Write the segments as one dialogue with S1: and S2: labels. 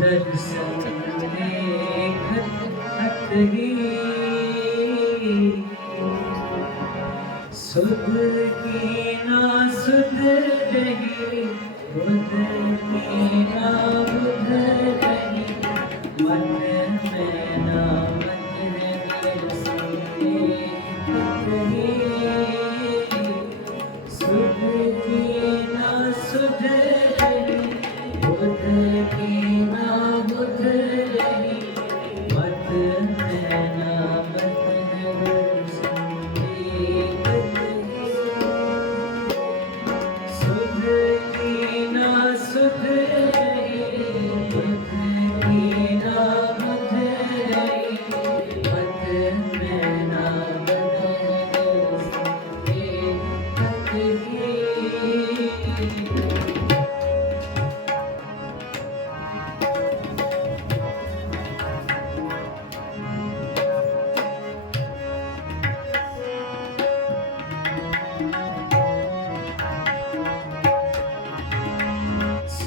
S1: deve ser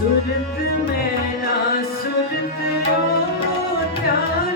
S1: ਸੁਰਤ ਮੇਰਾ ਸੁਰਤ ਓ ਧਿਆਨ